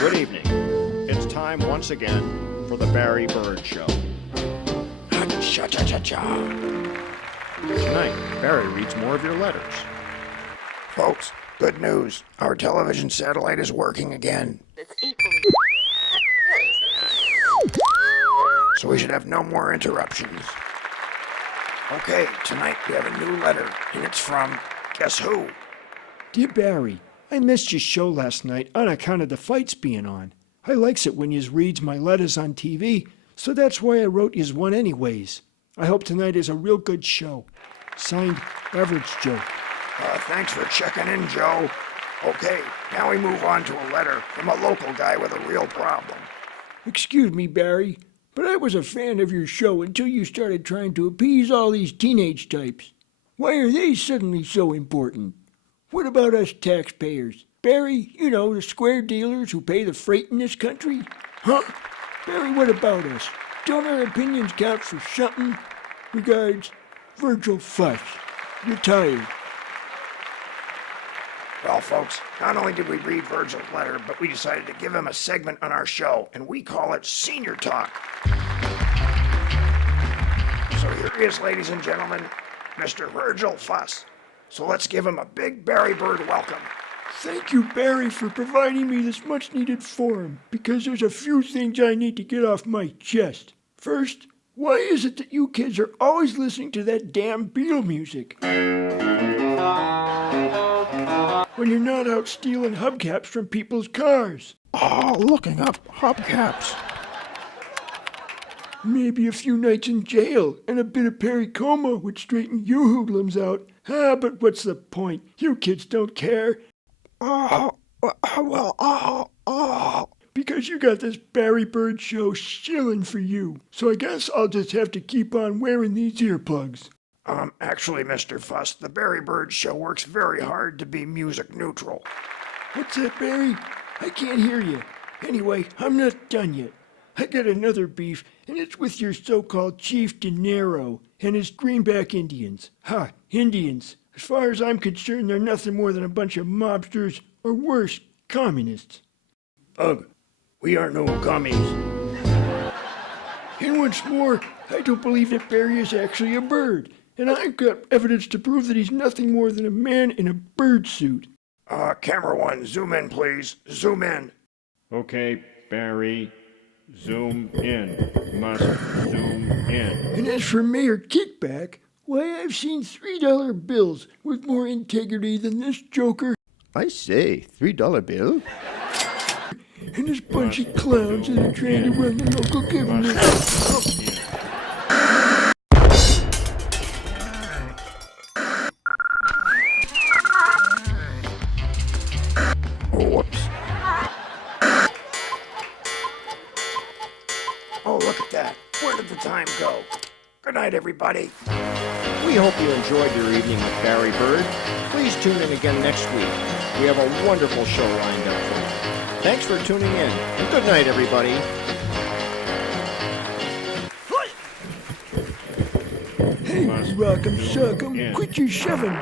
Good evening. It's time once again for the Barry Bird Show. Cha-cha-cha-cha. Tonight, Barry reads more of your letters. Folks, good news. Our television satellite is working again. So we should have no more interruptions. Okay, tonight we have a new letter, and it's from, guess who? Dear Barry, I missed your show last night on account of the fights being on. I likes it when yous reads my letters on TV, so that's why I wrote yous one anyways. I hope tonight is a real good show. Signed, Average Joe. Thanks for checking in, Joe. Okay, now we move on to a letter from a local guy with a real problem. Excuse me, Barry, but I was a fan of your show until you started trying to appease all these teenage types. Why are they suddenly so important? What about us taxpayers? Barry, you know, the square dealers who pay the freight in this country? Huh? Barry, what about us? Don't our opinions count for something? Regards, Virgil Fuss. Retired. Well, folks, not only did we read Virgil's letter, but we decided to give him a segment on our show, and we call it Senior Talk. So here he is, ladies and gentlemen, Mr. Virgil Fuss. So let's give him a big Barry Bird welcome. Thank you, Barry, for providing me this much-needed forum, because there's a few things I need to get off my chest. First, why is it that you kids are always listening to that damn Beatle music? When you're not out stealing hubcaps from people's cars. Oh, looking up hubcaps. Maybe a few nights in jail and a bit of Perry-Como would straighten you hoodlums out. But what's the point? You kids don't care. Because you got this Barry Bird show shilling for you. So I guess I'll just have to keep on wearing these earplugs. Actually, Mr. Fuss, the Barry Bird show works very hard to be music neutral. What's that, Barry? I can't hear you. Anyway, I'm not done yet. I got another beef, and it's with your so-called Chief De Niro and his Greenback Indians. Ha, Indians. As far as I'm concerned, they're nothing more than a bunch of mobsters, or worse, communists. Ugh, we aren't no commies. And once more, I don't believe that Barry is actually a bird, and I've got evidence to prove that he's nothing more than a man in a bird suit. Camera one, zoom in, please. Zoom in. Okay, Barry, zoom in. Must zoom in. And as for Mayor Kickback, why, I've seen $3 bills with more integrity than this joker I say, $3 bill? and this bunch of clowns that are trying to run the local government. Oh, whoops. Oh, look at that. Where did the time go? Good night, everybody. We hope you enjoyed your evening with Barry Bird. Please tune in again next week. We have a wonderful show lined up for you. Thanks for tuning in, and good night, everybody. Hey, rock'em sock'em, quit your shoving.